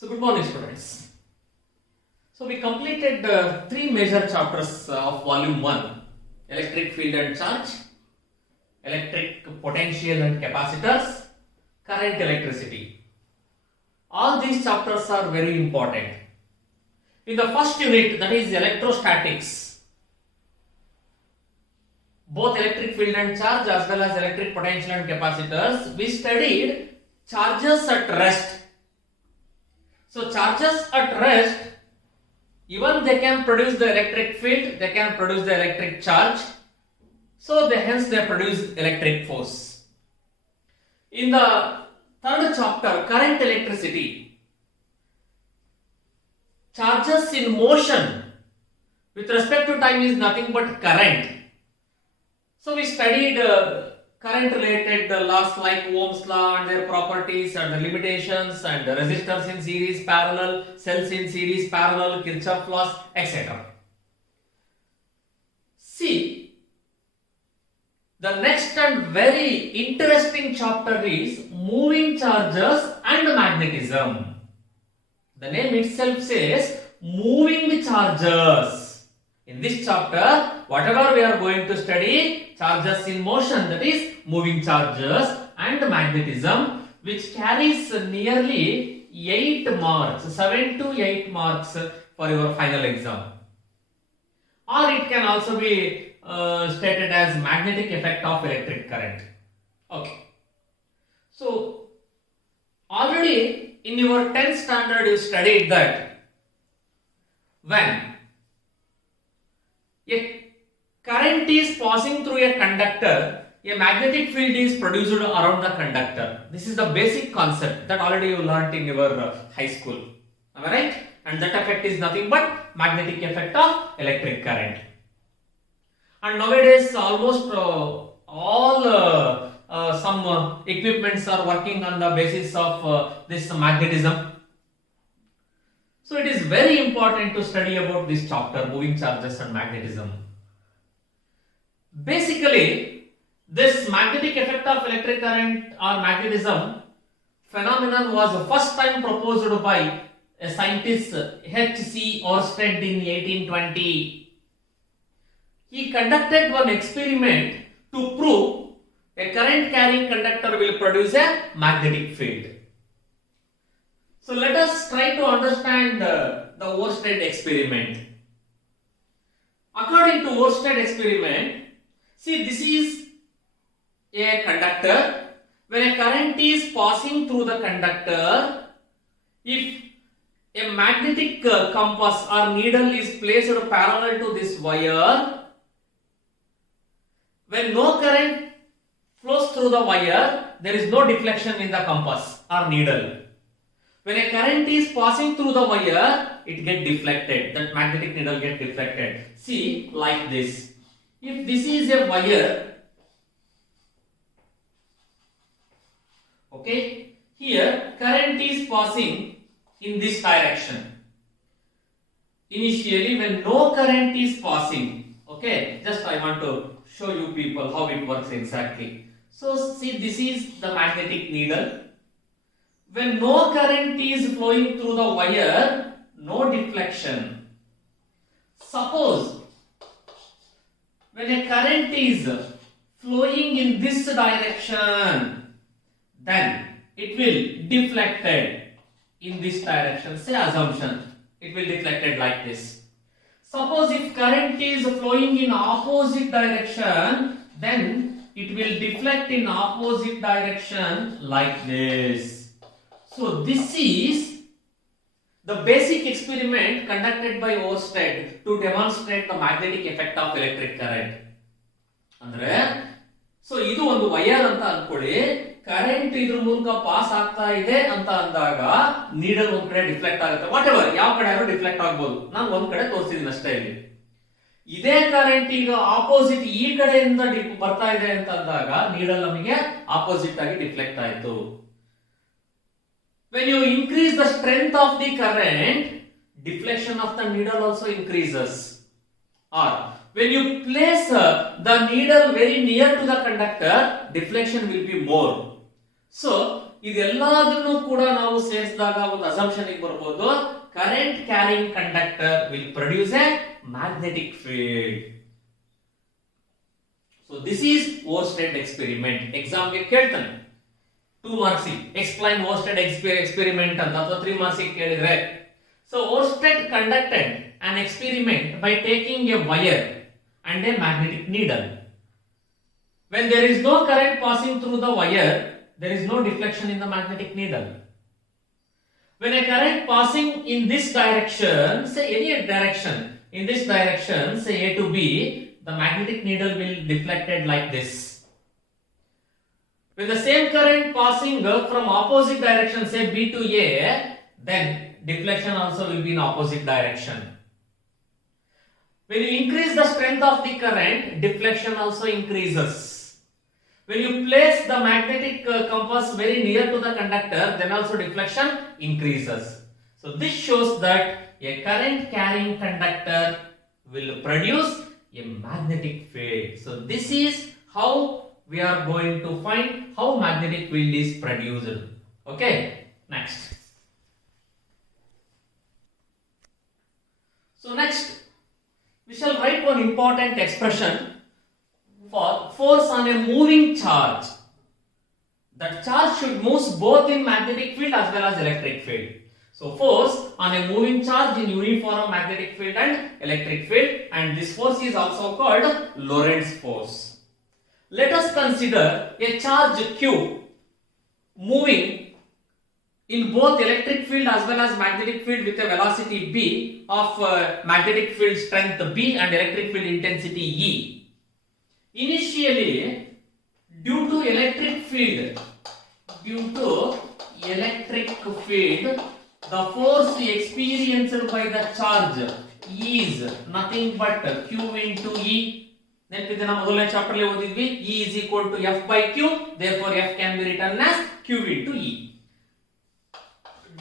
So good morning students. So we completed three major chapters of volume 1, electric field and charge, electric potential and capacitors, current electricity. All these chapters are very important. In the first unit, that is electrostatics, both electric field and charge as well as electric potential and capacitors, we studied charges at rest. So charges at rest, even they can produce the electric field, they can produce the electric charge, so hence they produce electric force. In the third chapter, current electricity, charges in motion with respect to time is nothing but current. So we studied current related laws like Ohm's law and their properties and the limitations and the resistors in series, parallel, cells in series, parallel, Kirchhoff laws, etc. See, the next and very interesting chapter is moving charges and magnetism. The name itself says moving charges. In this chapter, whatever we are going to study, charges in motion, that is moving charges and magnetism, which carries nearly 8 marks, 7 to 8 marks for your final exam. Or it can also be stated as magnetic effect of electric current. Okay. So, already in your 10th standard you studied that when a current is passing through a conductor, a magnetic field is produced around the conductor. This is the basic concept that already you learnt in your high school. Am I right? And that effect is nothing but magnetic effect of electric current. And nowadays almost all some equipments are working on the basis of this magnetism. So it is very important to study about this chapter, moving charges and magnetism. Basically, this magnetic effect of electric current or magnetism phenomenon was first time proposed by a scientist H.C. Oersted in 1820. He conducted one experiment to prove a current carrying conductor will produce a magnetic field. So let us try to understand the Oersted experiment. According to Oersted experiment, see, this is a conductor. When a current is passing through the conductor, if a magnetic compass or needle is placed parallel to this wire, when no current flows through the wire, there is no deflection in the compass or needle. When a current is passing through the wire, it gets deflected. That magnetic needle gets deflected. See, like this. If this is a wire, okay, here current is passing in this direction. Initially, when no current is passing, okay, just I want to show you people how it works exactly. So, see, this is the magnetic needle. When no current is flowing through the wire, no deflection. Suppose when a current is flowing in this direction, then it will deflected in this direction. Say assumption, it will deflected like this. Suppose if current is flowing in opposite direction, then it will deflect in opposite direction like this. So this is the basic experiment conducted by Oersted to demonstrate the magnetic effect of electric current. Andre, so ಇದು ಒಂದು wire ಅಂತ ಅನ್ಕೊಳ್ಳಿ, current ಇದ್ರ ಮೂಲಕ pass ಆಗ್ತಾ ಇದೆ ಅಂತ ಅಂದಾಗ ನೀಡಲ್ ಒಂದ್ ಕಡೆ ಡಿಫ್ಲೆಕ್ಟ್ ಆಗುತ್ತೆ. ವಾಟ್ ಎವರ್, ಯಾವ ಕಡೆ ಆದ್ರೂ ಡಿಫ್ಲೆಕ್ಟ್ ಆಗ್ಬೋದು. ನಾನು ಒಂದ್ ಕಡೆ ತೋರಿಸಿದ್ದೀನಿ ಅಷ್ಟೇ ಇಲ್ಲಿ. ಇದೇ ಕರೆಂಟ್ ಈಗ ಆಪೋಸಿಟ್ ಈ ಕಡೆಯಿಂದ ಬರ್ತಾ ಇದೆ ಅಂತ ಅಂದಾಗ ನೀಡಲ್ ನಮಗೆ ಆಪೋಸಿಟ್ ಆಗಿ ಡಿಫ್ಲೆಕ್ಟ್ ಆಯ್ತು. When you increase the strength of the current, deflection of the needle also increases. Or when you place the needle very near to the conductor, deflection will be more. So ಇದೆಲ್ಲದನ್ನು ಕೂಡ ನಾವು ಸೇರಿಸಿದಾಗ ಒಂದು assumption ಬರಬಹುದು, current carrying conductor will produce a magnetic field. So this is Oersted experiment. Exam ಗೆ ಕೇಳ್ತಾನೆ 2 marks explain Oersted experiment ಅಂತ, ಅಥವಾ 3 marks ಕೇಳಿದ್ರೆ. So Oersted conducted an experiment by taking a wire and a magnetic needle. When there is no current passing through the wire, there is no deflection in the magnetic needle. When a current passing in this direction, say any direction, in this direction, say A to B, the magnetic needle will deflected like this. When the same current passing from opposite direction, say B to A, then deflection also will be in opposite direction. When you increase the strength of the current, deflection also increases. When you place the magnetic compass very near to the conductor, then also deflection increases. So this shows that a current carrying conductor will produce a magnetic field. So this is how we are going to find how magnetic field is produced. Okay, next. So next, we shall write one important expression for force on a moving charge. That charge should move both in magnetic field as well as electric field. So force on a moving charge in uniform magnetic field and electric field, and this force is also called Lorentz force. Let us consider a charge Q moving in both electric field as well as magnetic field with a velocity b of magnetic field strength b and electric field intensity E. Initially, due to electric field, the force experienced by the charge is nothing but Q into E. ನೆನಪಿದೆ, ನಮ್ಮ ಮೊದಲನೇ chapter ಅಲ್ಲಿ ಓದಿದ್ವಿ E is equal to F by Q, therefore F can be written as Q into E.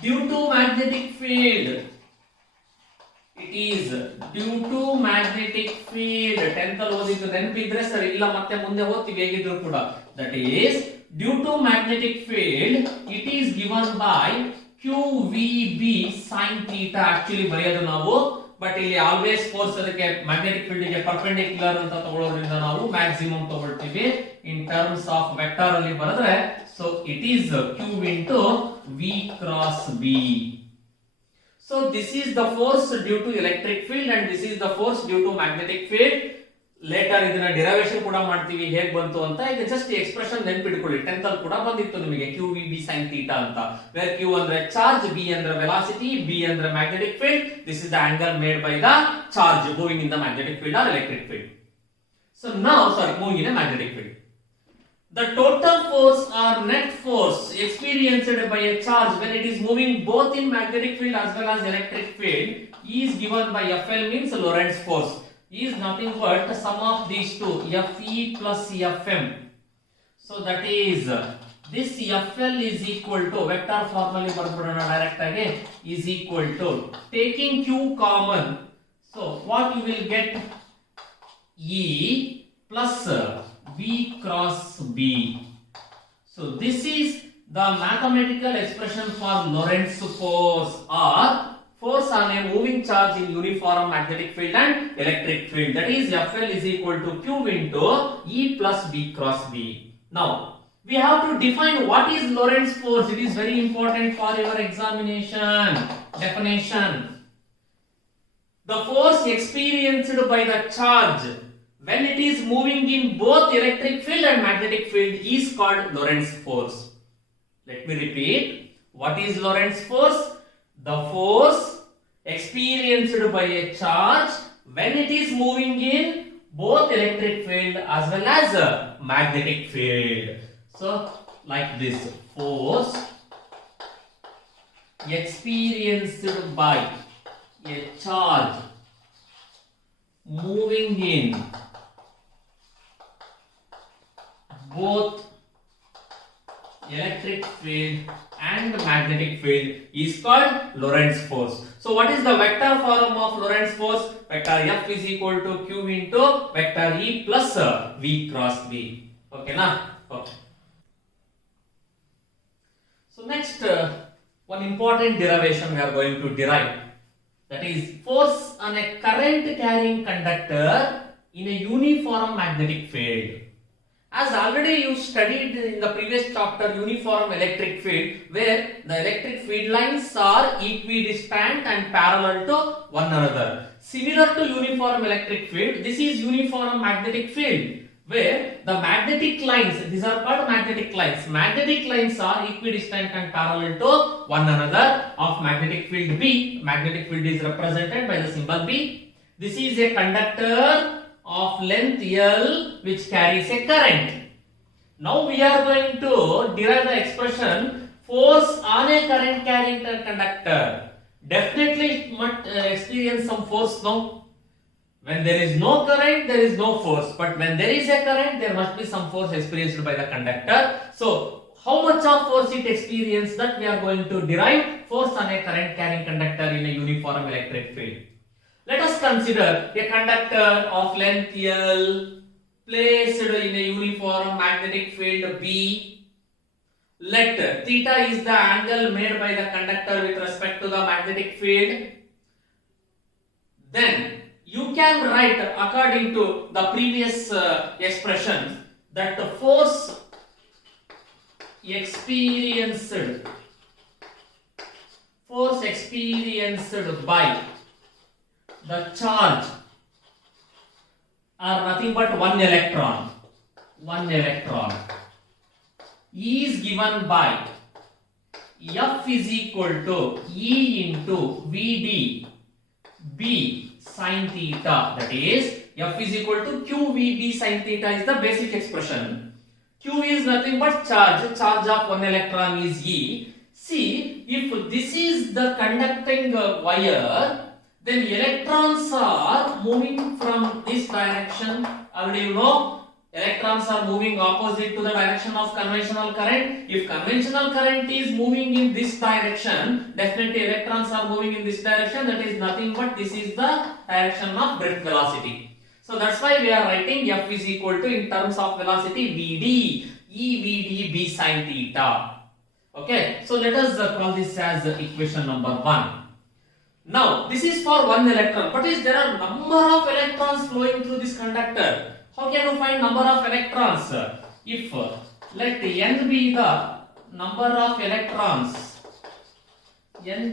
Due to magnetic field, it is due to magnetic field. 10th ಅಲ್ಲಿ ಓದಿದ್ದು ನೆನಪಿದ್ರೆ ಸರಿ, ಇಲ್ಲ ಮತ್ತೆ ಮುಂದೆ ಓದ್ತೀವಿ ಹೇಗಿದ್ರು ಕೂಡ. That is due to magnetic field, it is given by QVB sin theta. Actually ಬರೆಯೋದು ನಾವು, ಬಟ್ ಇಲ್ಲಿ ಆಲ್ವೇಸ್ ಫೋರ್ಸ್ ಅದಕ್ಕೆ ಮ್ಯಾಗ್ನೆಟಿಕ್ ಫೀಲ್ಡ್ ಗೆ ಪರ್ಪೆಂಡಿಕ್ಯುಲರ್ ಅಂತ ತಗೊಳ್ಳೋದ್ರಿಂದ ನಾವು ಮ್ಯಾಕ್ಸಿಮಮ್ ತಗೊಳ್ತೀವಿ. ಇನ್ ಟರ್ಮ್ಸ್ ಆಫ್ ವೆಕ್ಟರ್ ಅಲ್ಲಿ ಬರೆದ್ರೆ, so it is Q into V cross B. So this is the force due to electric field and this is the force due to magnetic field. Later ಇದನ್ನ derivation ಕೂಡ ಮಾಡ್ತೀವಿ ಹೇಗೆ ಬಂತು ಅಂತ. ಈಗ just ಈ ಎಕ್ಸ್ಪ್ರೆಷನ್ ನೆನಪಿಟ್ಕೊಳ್ಳಿ, 10th ಅಲ್ಲಿ ಕೂಡ ಬಂದಿತ್ತು ನಿಮಗೆ QVB sin theta ಅಂತ, where Q ಅಂದ್ರೆ ಚಾರ್ಜ್, B ಅಂದ್ರೆ ವೆಲಾಸಿಟಿ, B ಅಂದ್ರೆ magnetic field. This is the angle made by the charge moving in the magnetic field or electric field. So now, moving in a magnetic field. The total force or net force experienced by a charge when it is moving both in magnetic field as well as electric field is given by FL, means Lorentz force, is nothing but sum of these two, Fe plus Fm. So that is this FL is equal to, vector formally ಬರ್ಬಿಡೋಣ direct ಆಗಿ, is equal to, taking Q common, so what you will get, E plus V cross B. So this is the mathematical expression for Lorentz force, or force on a moving charge in uniform magnetic field and electric field. That is FL is equal to Q into E plus V cross B. Now we have to define what is Lorentz force. It is very important for your examination. Definition: the force experienced by the charge when it is moving in both electric field and magnetic field is called Lorentz force. Let me repeat. What is Lorentz force? The force experienced by a charge when it is moving in both electric field as well as magnetic field. So like this, force experienced by a charge moving in both electric field and magnetic field is called Lorentz force. So what is the vector form of Lorentz force? Vector F is equal to Q into vector E plus V cross B. Okay na? Okay. next, one important derivation we are going to derive, that is force on a current carrying conductor in a uniform magnetic field. As already you studied in the previous chapter, uniform electric field, where the electric field lines are equidistant and parallel to one another. Similar to uniform electric field, this is uniform magnetic field, where the magnetic lines, these are called magnetic lines. Magnetic lines are equidistant and parallel to one another of magnetic field B. Magnetic field is represented by the symbol B. This is a conductor of length L which carries a current. Now we are going to derive the expression force on a current carrying conductor. Definitely it must experience some force now. When there is no current, there is no force. But when there is a current, there must be some force experienced by the conductor. So how much of force it experiences, that we are going to derive force on a current carrying conductor in a uniform electric field. Let us consider a conductor of length L placed in a uniform magnetic field B. Let theta is the angle made by the conductor with respect to the magnetic field. Then you can write according to the previous expression that the force experienced by the charge are nothing but one electron is given by F is equal to E into VD B sin theta. That is, F is equal to QVB sin theta is the basic expression. Q is nothing but charge of one electron is E. See, if this is the conducting wire, then electrons are moving from this direction. Already you know, electrons are moving opposite to the direction of conventional current. If conventional current is moving in this direction, definitely electrons are moving in this direction. That is nothing but this is the direction of drift velocity. So that's why we are writing F is equal to, in terms of velocity, VD, E VD B sin theta. Okay, so let us call this as equation number 1. Now, this is for one electron, but there are number of electrons flowing through this conductor. How can you find number of electrons? If let n be the number of electrons, in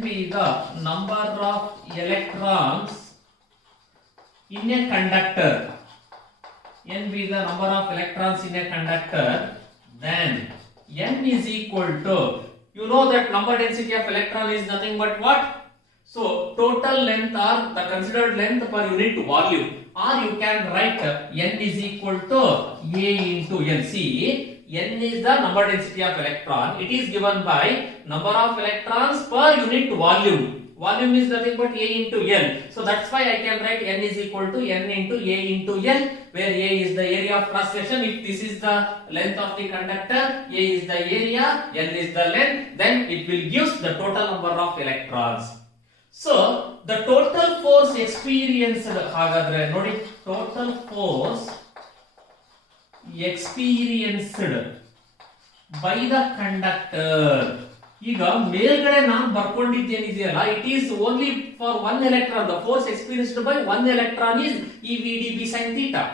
a conductor, then n is equal to, you know that number density of electron is nothing but what? So total length or the considered length per unit volume, or you can write n is equal to A into N. See, n is the number density of electron. It is given by number of electrons per unit volume. Volume is nothing but A into L. So that's why I can write n is equal to n into A into L, where A is the area of cross section. If this is the length of the conductor, A is the area, n is the length, then it will give the total number of electrons. So the total force experienced, hagadre nodi, total force experienced by the conductor. ಈಗ ಮೇಲ್ಗಡೆ ನಾನು ಬರ್ಕೊಂಡಿದ್ದೇನಿದೆಯಲ್ಲ, it is only for one electron. The force experienced by one electron is EVD B sin theta.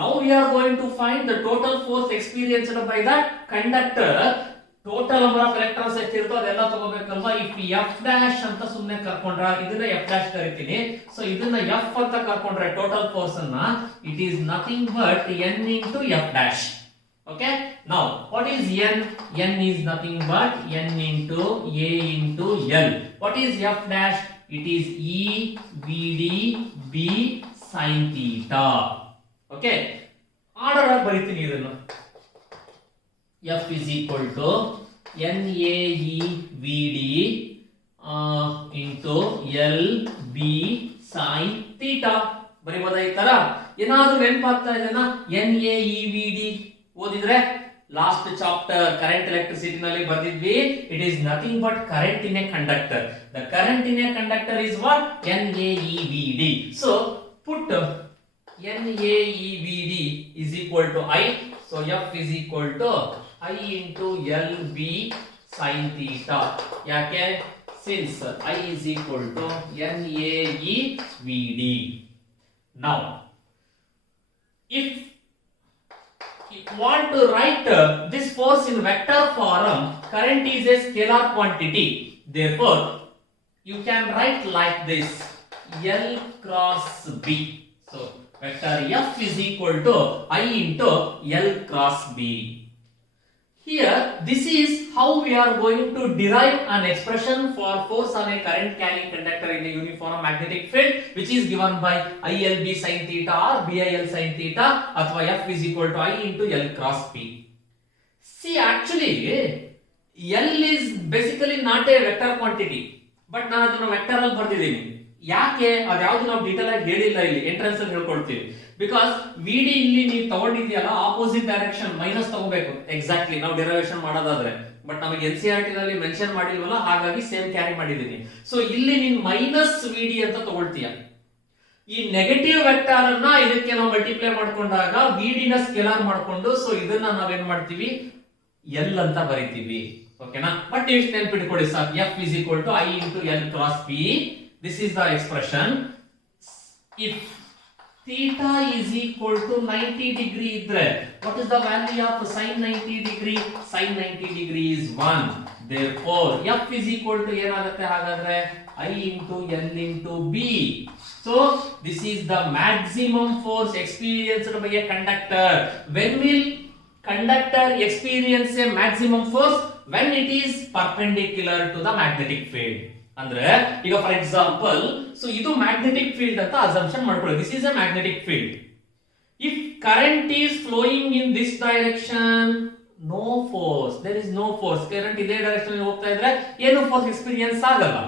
Now we are going to find the total force experienced by the conductor. Total number of electrons ಎಷ್ಟಿರುತ್ತೋ ಅದೆಲ್ಲ ತಗೋಬೇಕಲ್ವಾ. if f dash ಅಂತ ಸುಮ್ಮನೆ ಕರ್ಕೊಂಡ್ರೆ ಇದನ್ನ f dash ಕರಿತೀನಿ. So ಇದನ್ನ f ಅಂತ ಕರ್ಕೊಂಡ್ರೆ total force ಅನ್ನ, it is nothing but n into f dash. Okay, now what is n? N is nothing but n into A into L. What is f dash? It is E VD B sin theta. Okay, order ಆಗಿ ಬರೀತೀನಿ ಇದನ್ನು. F is equal to NAEVD into LB sin theta. ಬರೀಬೋದಾ ಈ ತರ? ಏನಾದ್ರೂ ನೆನಪಾಗ್ತಾ ಇದೆನಾ? NAEVD ಓದಿದ್ರೆ last chapter current electricity ನಲ್ಲಿ ಬರ್ದಿದ್ವಿ. It is nothing but current in a conductor. The current in a conductor is what? NAEVD. So put NAEVD is equal to I. So F is equal to I into LB sin theta. ಯಾಕೆ? Since I is equal to NAEVD. Now, if you want to write this force in vector form, current is a scalar quantity. Therefore, you can write like this: L cross B. So, vector F is equal to I into L cross B. Here, this is how we are going to derive an expression for force on a current carrying conductor in a uniform magnetic field, which is given by ILB sin theta or BIL sin theta, athwa F is equal to I into L cross B. See, actually, L is basically not a vector quantity, but ನಾನು ಅದನ್ನು vector ಅಲ್ಲಿ ಬರ್ದಿದ್ದೀನಿ. ಯಾಕೆ? ಅದ್ಯಾವುದು ನಾವು detail ಆಗಿ ಹೇಳಿಲ್ಲ, ಇಲ್ಲಿ entrance ಅಲ್ಲಿ ಹೇಳ್ಕೊಡ್ತೀವಿ. ಬಿಕಾಸ್ ವಿಡಿ ಇಲ್ಲಿ ನೀವು ತಗೊಂಡಿದ್ಯಲ್ಲ, ಆಪೋಸಿಟ್ ಡೈರೆಕ್ಷನ್ ಮೈನಸ್ ತಗೋಬೇಕು ಎಕ್ಸಾಕ್ಟ್ಲಿ ನಾವು ಡೆರಿವೇಶನ್ ಮಾಡೋದಾದ್ರೆ. ಬಟ್ ನಮಗೆ NCERT ನಲ್ಲಿ ಮೆನ್ಷನ್ ಮಾಡಿಲ್ವಲ್ಲ, ಹಾಗಾಗಿ ಸೇಮ್ ಕ್ಯಾರಿ ಮಾಡಿದ್ದೀನಿ. ಸೊ ಇಲ್ಲಿ ನೀನ್ ಮೈನಸ್ ವಿಡಿ ಅಂತ ತಗೊಳ್ತೀಯ. ಈ ನೆಗೆಟಿವ್ ವೆಕ್ಟರ್ ಅನ್ನ ಇದಕ್ಕೆ ನಾವು ಮಲ್ಟಿಪ್ಲೈ ಮಾಡ್ಕೊಂಡಾಗ ವಿಡಿ ನ ಸ್ಕೇಲಾರ್ ಮಾಡ್ಕೊಂಡು, ಸೊ ಇದನ್ನ ನಾವೇನ್ ಮಾಡ್ತೀವಿ, ಎಲ್ ಅಂತ ಬರಿತೀವಿ. ಓಕೆನಾ? ಬಟ್ ನೀವು ಇಷ್ಟು ನೆನ್ಪಿಟ್ಕೊಳ್ಳಿ ಸಾಕು. F is equal to I into L cross P. This is the expression. If theta is equal to 90 degree idre, what is the value of sin 90 degree? Sin 90 degree is 1. Therefore, F is equal to ಏನಾಗುತ್ತೆ ಹಾಗಾದ್ರೆ? I into L into B. So, this is the maximum force experienced by a conductor. When will conductor experience a maximum force? When it is perpendicular to the magnetic field. ಅಂದ್ರೆ ಈಗ for example, so ಇದು magnetic field ಅಂತ assumption ಮಾಡ್ಕೊಳ್ಳಿ. This is a magnetic field. If current is flowing in this direction, no force, there is no force. Current ಇದೇ direction ಹೋಗ್ತಾ ಇದ್ರೆ ಏನು force experience ಆಗಲ್ಲ.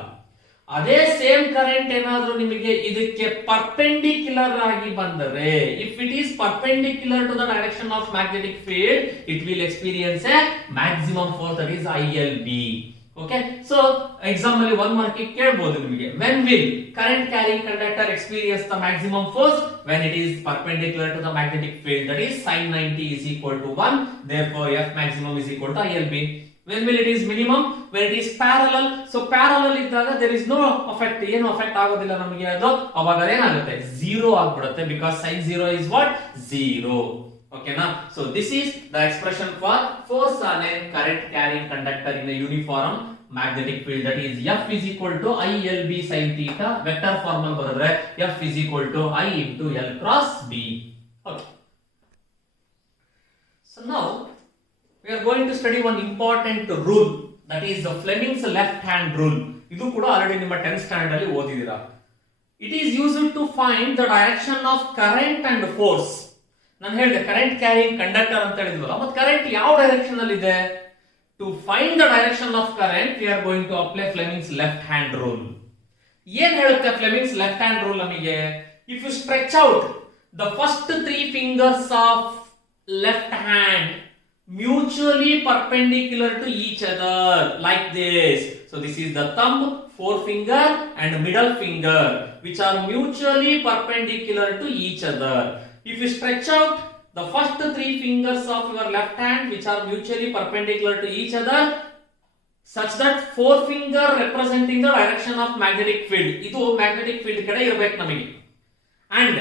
ಅದೇ ಸೇಮ್ ಕರೆಂಟ್ ಏನಾದ್ರೂ ನಿಮಗೆ ಇದಕ್ಕೆ ಪರ್ಪೆಂಡಿಕ್ಯುಲರ್ ಆಗಿ ಬಂದರೆ, if it is perpendicular to the direction of magnetic field, it will experience a maximum force, that is ILB. Okay, so example 1 mark ಕೇಳಬಹುದು ನಿಮಗೆ. When will current carrying conductor experience the maximum force? When it is perpendicular to the magnetic field, that is sin 90 is equal to 1. Therefore, F maximum is equal to ILB. When will it is minimum? When it is parallel. So parallel ಇದ್ದಾಗ there is no effect, ಏನು effect ಆಗೋದಿಲ್ಲ ನಮಗೆ. ಅದು ಅವಾಗ ಏನಾಗುತ್ತೆ, 0 ಆಗ್ಬಿಡುತ್ತೆ. Because sin 0 is what? 0. Okay na? So this is the expression for force on a current carrying conductor in a uniform magnetic field, that is F is equal to ILB sin theta. Vector form ಅಲ್ಲಿ ಬರೆದ್ರೆ F is equal to I into L cross B. Okay. So now we are going to study one important rule, that is the Fleming's left hand rule. ಇದು ಕೂಡ already ನಿಮ್ಮ 10th standard ಅಲ್ಲಿ ಓದಿದಿರಾ. It is used to find the direction of current and force. ನಾನು ಹೇಳಿದೆ current carrying conductor ಅಂತ ಹೇಳಿದ್ವಲ್ಲ, ಮತ್ತೆ current ಯಾವ direction ಅಲ್ಲಿ ಇದೆ? To find the direction of current we are going to apply Fleming's left hand rule. ಏನ್ ಹೇಳುತ್ತೆ Fleming's left hand rule ನಮಗೆ? If you stretch out the first 3 fingers of left hand mutually perpendicular to each other like this. So this is the thumb, forefinger and middle finger, which are mutually perpendicular to each other. If you stretch out the first 3 fingers of your left hand, which are mutually perpendicular to each other, such that forefinger representing the direction of magnetic field, idu magnetic field kade irಬೇಕು ನಮಗೆ, and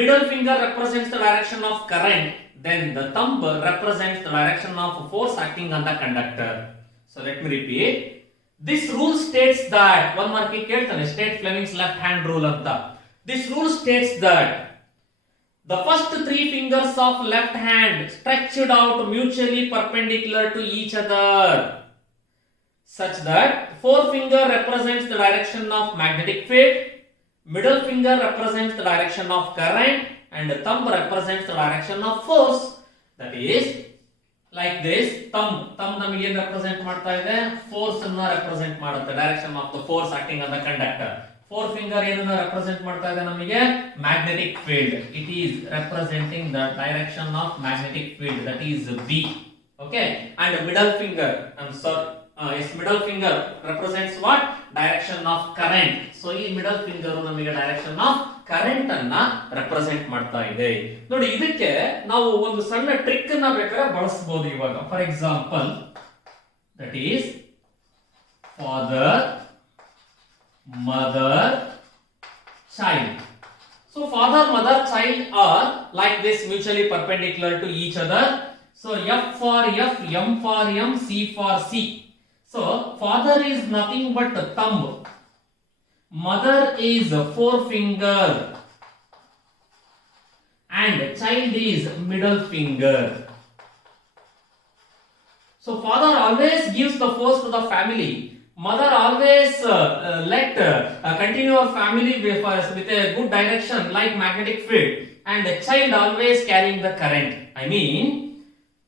middle finger represents the direction of current, then the thumb represents the direction of force acting on the conductor. So let me repeat. This rule states that, one mark ಕೇಳ್ತಾನೆ, state Fleming's left hand rule ಅಂತ. This rule states that the first 3 fingers of left hand stretched out mutually perpendicular to each other, such that forefinger represents the direction of magnetic field, middle finger represents the direction of current, and thumb represents the direction of force. That is like this. Thumb ನಮಗೆ ಏನು represent ಮಾಡ್ತಾ ಇದೆ? Force ಅನ್ನು represent ಮಾಡುತ್ತೆ, direction of the force acting on the conductor. Forefinger ಏನನ್ನ represent ಮಾಡ್ತಾ ಇದೆ ನಮಗೆ? Magnetic field. It is representing the direction of magnetic field, that is B. Okay, and middle finger, middle finger represents what? Direction of current. So ಈ middle finger ನಮಗೆ direction of current ಅನ್ನ represent ಮಾಡ್ತಾ ಇದೆ. ನೋಡಿ, ಇದಕ್ಕೆ ನಾವು ಒಂದು ಸಣ್ಣ ಟ್ರಿಕ್ ಅನ್ನ ಬೇಕಾದ್ರೆ ಬಳಸಬಹುದು ಇವಾಗ. For example, that is father, mother, child. So father, mother, child are like this mutually perpendicular to each other. So F for F, M for M, C for C. So father is nothing but thumb, mother is forefinger, and child is middle finger. So father always gives the force to the family. Mother always let continue our family with a good direction like magnetic field, and the child always carrying the current. I mean,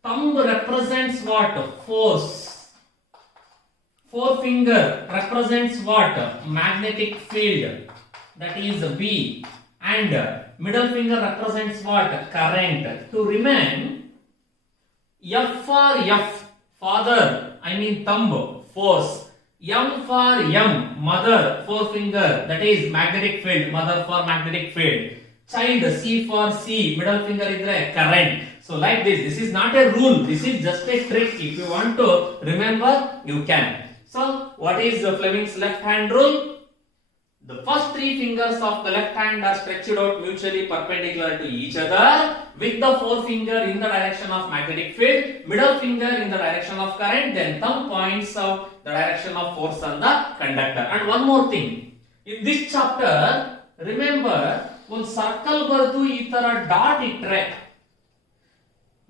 thumb represents what? Force. Forefinger represents what? Magnetic field, that is B, and middle finger represents what? Current. To remain, F for F, father, I mean thumb, force. M for M, mother, forefinger, that is magnetic field, mother for magnetic field. Child, C for C, middle finger is current. So like this is not a rule, this is just a trick. If you want to remember, you can. So what is Fleming's left hand rule? The first three fingers of the left hand are stretched out mutually perpendicular to each other, with the forefinger in the direction of magnetic field, middle finger in the direction of current, then thumb points out the direction of force on the conductor. And one more thing, in this chapter, remember, one circle bardu ee tara dot itre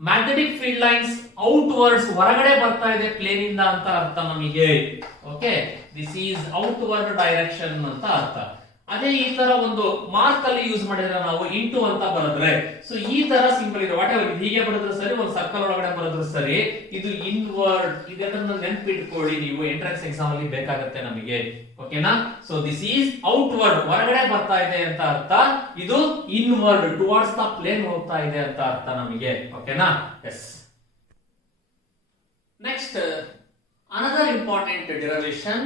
magnetic field lines outwards ಹೊರಗಡೆ ಬರ್ತಾ ಇದೆ plane ಇಂದ ಅಂತ ಅರ್ಥ ನಮಗೆ. Okay, this is outward direction ಅಂತ ಅರ್ಥ. ಅದೇ ಈ ತರ ಒಂದು ಮಾರ್ಕ್ ಅಲ್ಲಿ ಯೂಸ್ ಮಾಡಿದ್ರೆ ನಾವು ಇಂಟು ಅಂತ ಬರೆದ್ರೆ, ಸೊ ಈ ತರ ಸಿಂಪಲ್ ಇದೆ. ವಾಟ್ ಎವರ್ ಹೀಗೆ ಬರೆದ್ರು ಸರಿ, ಒಂದು ಸರ್ಕಲ್ ಒಳಗಡೆ ಬರೆದ್ರು ಸರಿ, ಇದು ಇನ್ವರ್ಡ್. ಇದನ್ನ ನೆನಪಿಟ್ಕೊಳ್ಳಿ ನೀವು, ಎಂಟ್ರೆನ್ಸ್ ಎಕ್ಸಾಮ್ ಅಲ್ಲಿ ಬೇಕಾಗುತ್ತೆ ನಮಗೆ. ಓಕೆನಾ? ಸೊ ದಿಸ್ ಈಸ್ ಔಟ್ವರ್ಡ್, ಹೊರಗಡೆ ಬರ್ತಾ ಇದೆ ಅಂತ ಅರ್ಥ. ಇದು ಇನ್ವರ್ಡ್, ಟುವರ್ಡ್ಸ್ ದ ಪ್ಲೇನ್ ಹೋಗ್ತಾ ಇದೆ ಅಂತ ಅರ್ಥ ನಮಗೆ. ಓಕೆನಾ? Yes. Next another important derivation,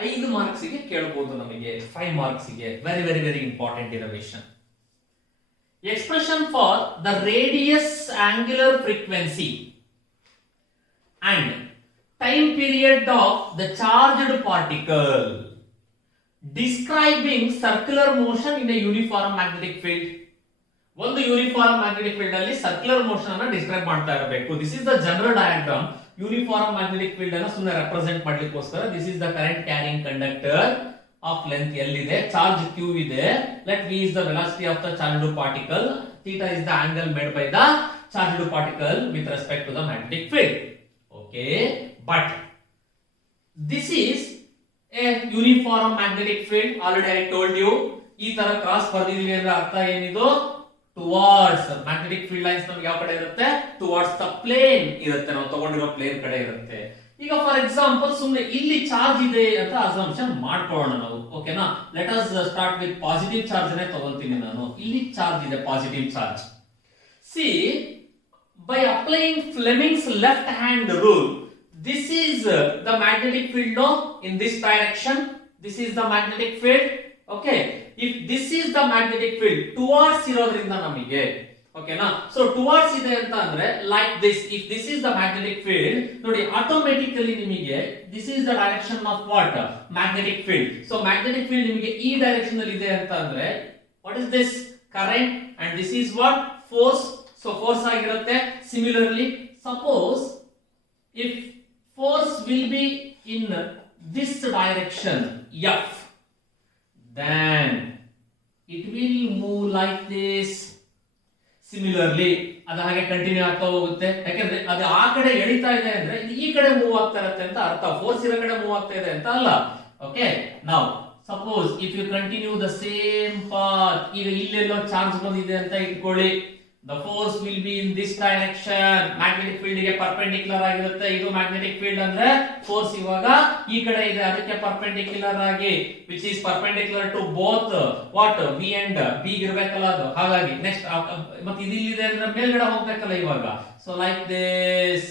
5 marks ಗೆ ಕೇಳಬಹುದು ನಮಗೆ, 5 ಮಾರ್ಕ್ಸ್ ಗೆ. Very very very important derivation. Expression for the radius angular frequency and time period of the charged particle describing circular motion in a uniform magnetic field. ಒಂದು uniform magnetic field ಅಲ್ಲಿ circular motion ಅನ್ನು describe ಮಾಡ್ತಾ ಇರಬೇಕು. This is the general diagram. Uniform magnetic field ಅನ್ನು ಸುಮ್ಮನೆ represent ಮಾಡ್ಲಿಕ್ಕೋಸ್ಕರ, this is the current carrying conductor of length L ಇದೆ, charge Q ಇದೆ, let V is the velocity of the charged particle, theta is the angle made by the charged particle with respect to the magnetic field. Okay, but this is a uniform magnetic field. Already I told you, ಈ ತರ cross ಬರ್ದಿದೀವಿ ಅಂದ್ರೆ ಅರ್ಥ ಏನಿದು? Towards magnetic field lines ನಮಗೆ ಯಾವ ಕಡೆ ಇರುತ್ತೆ? Towards the plane ಇರುತ್ತೆ, ನಾವು ತಗೊಂಡಿರೋ ಪ್ಲೇನ್ ಕಡೆ ಇರುತ್ತೆ. ಈಗ ಫಾರ್ ಎಕ್ಸಾಂಪಲ್ ಸುಮ್ಮನೆ ಇಲ್ಲಿ ಚಾರ್ಜ್ ಇದೆ ಅಂತ ಅಸಂಪ್ಷನ್ ಮಾಡ್ಕೊಳ್ಳೋಣ ನಾವು. ಓಕೆನಾ? Let us start with positive charge ನೇ ತಗೊಳ್ತೀನಿ ನಾನು. ಇಲ್ಲಿ ಚಾರ್ಜ್ ಇದೆ, positive charge. C, by applying Fleming's left hand rule, this is the magnetic field now in this direction. This is the magnetic field. Okay, if this is the magnetic field towards ಇರೋದ್ರಿಂದ ನಮಗೆ, ಓಕೆನಾ? So towards ಇದೆ ಅಂತ ಅಂದ್ರೆ like this. If this is the magnetic field, ನೋಡಿ automatically ನಿಮಗೆ this is the direction of what? Magnetic field. So magnetic field ನಿಮಗೆ ಈ ಡೈರೆಕ್ಷನ್ ಅಲ್ಲಿ ಇದೆ ಅಂತ ಅಂದ್ರೆ what is this? Current. And this is what? Force. So force ಆಗಿರುತ್ತೆ. Similarly, suppose if force will be in this direction F, then it will move like this. Similarly, ಅದು ಹಾಗೆ continue ಆಗ್ತಾ ಹೋಗುತ್ತೆ. ಯಾಕಂದ್ರೆ ಅದು ಆ ಕಡೆ ಎಳಿತಾ ಇದೆ ಅಂದ್ರೆ ಇದು ಈ ಕಡೆ ಮೂವ್ ಆಗ್ತಾ ಇರುತ್ತೆ ಅಂತ ಅರ್ಥ, ಫೋರ್ಸ್ ಇರೋ ಕಡೆ ಮೂವ್ ಆಗ್ತಾ ಇದೆ ಅಂತ ಅಲ್ಲ. Okay, now suppose if you continue the same path, ಈಗ ಇಲ್ಲೆಲ್ಲೋ ಚಾರ್ಜ್ ಬಂದಿದೆ ಅಂತ ಇಟ್ಕೊಳ್ಳಿ, the force will be in this direction. magnetic field ಗೆ perpendicular ಆಗಿರುತ್ತೆ. ಇದು magnetic field ಅಂದ್ರೆ force ಇವಾಗ ಈ ಕಡೆ ಇದೆ, ಅದಕ್ಕೆ perpendicular ಆಗಿ, which is perpendicular to both what? V and B ಇರಬೇಕಲ್ಲ ಅದು. ಹಾಗಾಗಿ ನೆಕ್ಸ್ಟ್ ಮತ್ತೆ ಇದಿಲ್ಲಿದೆ ಅಂದ್ರೆ ಮೇಲ್ಗಡೆ ಹೋಗ್ಬೇಕಲ್ಲ ಇವಾಗ. so like this.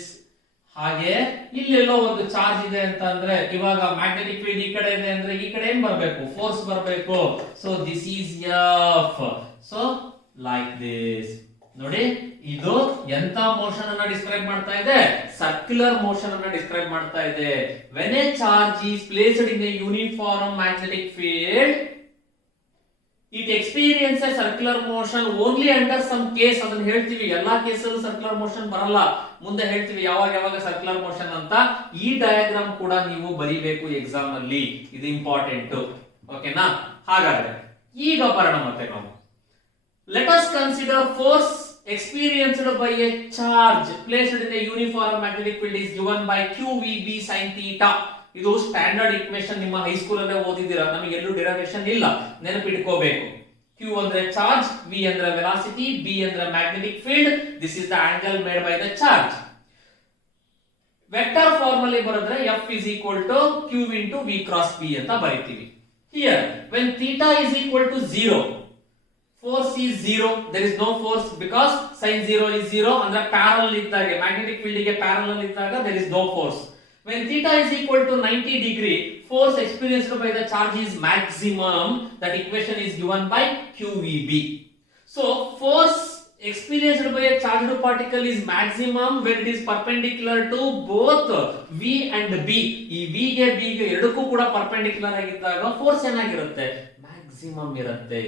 ಹಾಗೆ ಇಲ್ಲೆಲ್ಲೋ ಒಂದು ಚಾರ್ಜ್ ಇದೆ ಅಂತ ಅಂದ್ರೆ ಇವಾಗ ಮ್ಯಾಗ್ನೆಟಿಕ್ ಫೀಲ್ಡ್ ಈ ಕಡೆ ಇದೆ ಅಂದ್ರೆ ಈ ಕಡೆ ಏನ್ ಬರಬೇಕು? ಫೋರ್ಸ್ ಬರಬೇಕು. so this is F. so like this. ನೋಡಿ, ಇದು ಎಂತ ಮೋಷನ್ ಅನ್ನ ಡಿಸ್ಕ್ರೈಬ್ ಮಾಡ್ತಾ ಇದೆ? ಸರ್ಕ್ಯುಲರ್ ಮೋಷನ್ ಅನ್ನ ಡಿಸ್ಕ್ರೈಬ್ ಮಾಡ್ತಾ ಇದೆ. When a charge is placed in a uniform magnetic field, it experience a circular motion only under some case. ಅದನ್ನ ಹೇಳ್ತೀವಿ, ಎಲ್ಲಾ ಕೇಸಲ್ಲೂ ಸರ್ಕ್ಯುಲರ್ ಮೋಷನ್ ಬರಲ್ಲ, ಮುಂದೆ ಹೇಳ್ತೀವಿ ಯಾವಾಗ ಯಾವಾಗ ಸರ್ಕ್ಯುಲರ್ ಮೋಷನ್ ಅಂತ. ಈ ಡಯಾಗ್ರಾಮ್ ಕೂಡ ನೀವು ಬರೀಬೇಕು ಎಕ್ಸಾಮ್ ಅಲ್ಲಿ, ಇದು ಇಂಪಾರ್ಟೆಂಟ್. ಓಕೆನಾ? ಹಾಗಾದ್ರೆ ಈಗ ಬರೋಣ ಮತ್ತೆ ನಾವು. Let us consider force experienced by a charge placed in a uniform magnetic field is given by QVB sin theta. ಇದು ಸ್ಟ್ಯಾಂಡರ್ಡ್ ಇಕ್ವೇಶನ್, ನಿಮ್ಮ ಹೈಸ್ಕೂಲ್ ಅಲ್ಲೇ ಓದಿದ್ದೀರಾ, ನಮಗೆ ಎಲ್ಲೂ ಡಿರೈವೇಶನ್ ಇಲ್ಲ, ನೆನಪಿಟ್ಕೋಬೇಕು. Q ಅಂದ್ರೆ ಚಾರ್ಜ್, V ಅಂದ್ರೆ ವೆಲಾಸಿಟಿ, B ಅಂದ್ರೆ magnetic field. This is the angle made by the charge. Vector form ಅಲ್ಲಿ ಬರೆದ್ರೆ F is equal to Q into V cross B ಅಂತ ಬರೀತೀವಿ. Here when theta is equal to 0, force is 0, there is no force because sin 0 is 0. ಅಂದ್ರೆ parallel ಇದ್ದಾಗ, magnetic field ಗೆ parallel ಇದ್ದಾಗ there is no force. When theta is equal to 90 degree, force experienced by the charge is maximum. That equation is given by QVB. So force experienced by a charged particle is maximum when it is perpendicular to both V and B. ಈ V ಗೆ B ಗೆ ಎರಡಕ್ಕೂ ಕೂಡ perpendicular ಆಗಿದ್ದಾಗ force ಏನಾಗಿರುತ್ತೆ? Maximum ಇರುತ್ತೆ.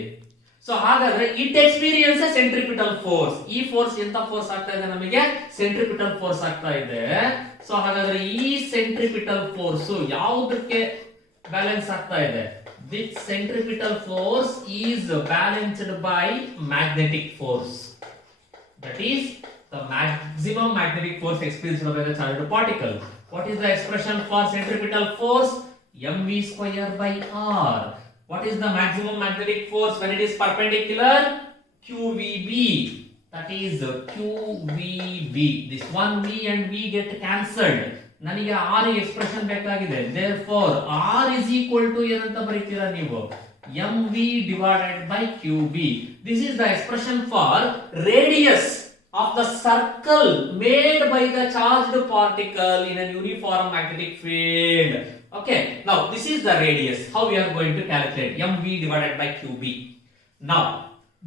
So ಹಾಗಾದ್ರೆ it experience centripetal force. ಈ ಫೋರ್ಸ್ ಎಂತ ಫೋರ್ಸ್ ಆಗ್ತಾ ಇದೆ? ನಮಗೆ ಸೆಂಟ್ರಿಪಿಟಲ್ ಫೋರ್ಸ್ ಆಗ್ತಾ ಇದೆ. ಸೊ ಹಾಗಾದ್ರೆ ಈ ಸೆಂಟ್ರಿಪಿಟಲ್ ಫೋರ್ಸ್ ಯಾವುದಕ್ಕೆ ಬ್ಯಾಲೆನ್ಸ್ ಆಗ್ತಾ ಇದೆ? This centripetal force is balanced by magnetic force. That is the maximum magnetic force experienced by the charged particle. What is the expression for centripetal force? mv square by r. What is the maximum magnetic force when it is perpendicular? QVB. That is QVB. This one V and V get cancelled. ನನಗೆ R expression ಬೇಕಾಗಿದೆ. Therefore R is equal to ಏನಂತ ಬರೀತೀರಾ ನೀವು? mv divided by QB. This is the expression for radius of the circle made by the charged particle in a uniform magnetic field. Okay, now this is the radius. How we are going to calculate? mv divided by QB. Now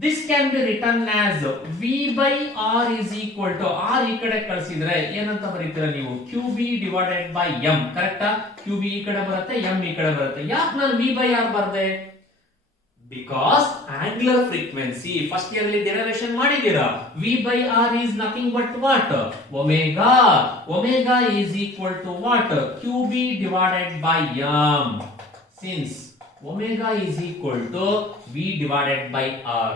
this can be written as V by R is equal to R ಈ ಕಡೆ ಕಳಿಸಿದ್ರೆ ಏನಂತ ಬರೀತೀರಾ ನೀವು? QB divided by M. ಕರೆಕ್ಟಾ? QB ಈ ಕಡೆ ಬರುತ್ತೆ, M ಈ ಕಡೆ ಬರುತ್ತೆ. ಯಾಕೆ ನಾನು V by R ಬರ್ದೆ? Because angular frequency first year ಅಲ್ಲಿ derivation ಮಾಡಿದೀರಾ. V by R is nothing but what? Omega. Omega is equal to what? QB divided by M. Since omega is equal to V divided by R.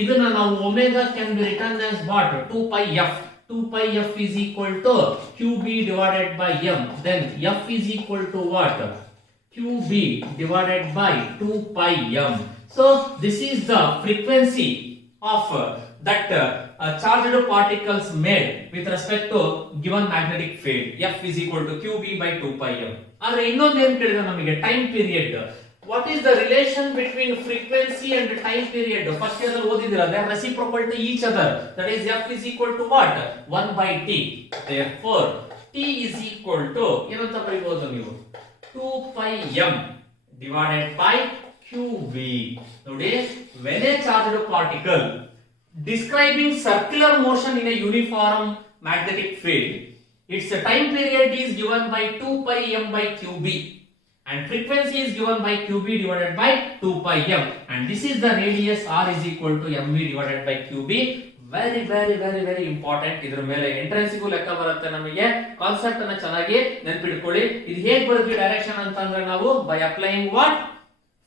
ಇದನ್ನ ನಾವು omega can be written as what? 2 pi f. 2 pi f is equal to QB divided by M. Then f is equal to what? QB divided by 2 pi m. So this is the frequency of that charged particles made with respect to given magnetic field. F is equal to QB by 2 pi m. ಆದರೆ ಇನ್ನೊಂದು ಏನು ಕೇಳಿದ್ರೆ ನಮಗೆ time period. What is the relation between frequency and time period? First year ಅಲ್ಲಿ ಓದಿದಿರಾ, they are reciprocal to each other. That is F is equal to what? 1 by t. Therefore t is equal to ಏನಂತ ಬರೀಬಹುದು ನೀವು? 2 pi m divided by QV. ನೋಡಿ, when a charged particle describing circular motion in a uniform magnetic field, its time period is given by 2 pi m by QB and frequency is given by QB divided by 2 pi m, and this is the radius R is equal to mv divided by QB. Very important. ಇದ್ರ ಮೇಲೆ ಎಂಟ್ರೆನ್ಸ್ಗೂ ಲೆಕ್ಕ ಬರುತ್ತೆ ನಮಗೆ. Concept ಅನ್ನ ಚೆನ್ನಾಗಿ ನೆನಪಿಟ್ಕೊಳ್ಳಿ. ಇದು ಹೇಗೆ ಬರುತ್ತೆ ಡೈರೆಕ್ಷನ್ ಅಂತಂದ್ರೆ ನಾವು by applying what?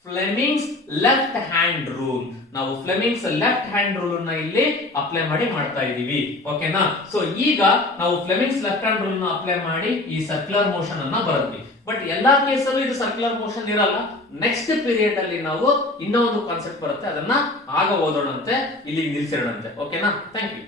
Fleming's left hand rule. ನಾವು ಫ್ಲೆಮಿಂಗ್ಸ್ ಲೆಫ್ಟ್ ಹ್ಯಾಂಡ್ ರೂಲ್ ನ ಇಲ್ಲಿ ಅಪ್ಲೈ ಮಾಡಿ ಮಾಡ್ತಾ ಇದೀವಿ. ಓಕೆನಾ? ಸೊ ಈಗ ನಾವು ಫ್ಲೆಮಿಂಗ್ಸ್ ಲೆಫ್ಟ್ ಹ್ಯಾಂಡ್ ರೂಲ್ ನ ಅಪ್ಲೈ ಮಾಡಿ ಈ ಸರ್ಕ್ಯುಲರ್ ಮೋಷನ್ ಅನ್ನ ಬರುತ್ತೆ. ಬಟ್ ಎಲ್ಲಾ ಕೇಸಲ್ಲೂ ಇದು ಸರ್ಕ್ಯುಲರ್ ಮೋಷನ್ ಇರಲ್ಲ. ನೆಕ್ಸ್ಟ್ ಪೀರಿಯಡ್ ಅಲ್ಲಿ ನಾವು ಇನ್ನೊಂದು ಕಾನ್ಸೆಪ್ಟ್ ಬರುತ್ತೆ, ಅದನ್ನ ಆಗ ಓದೋಣಂತೆ. ಇಲ್ಲಿಗೆ ನಿಲ್ಸಿರೋಣಂತೆ. ಓಕೆನಾ? Thank you.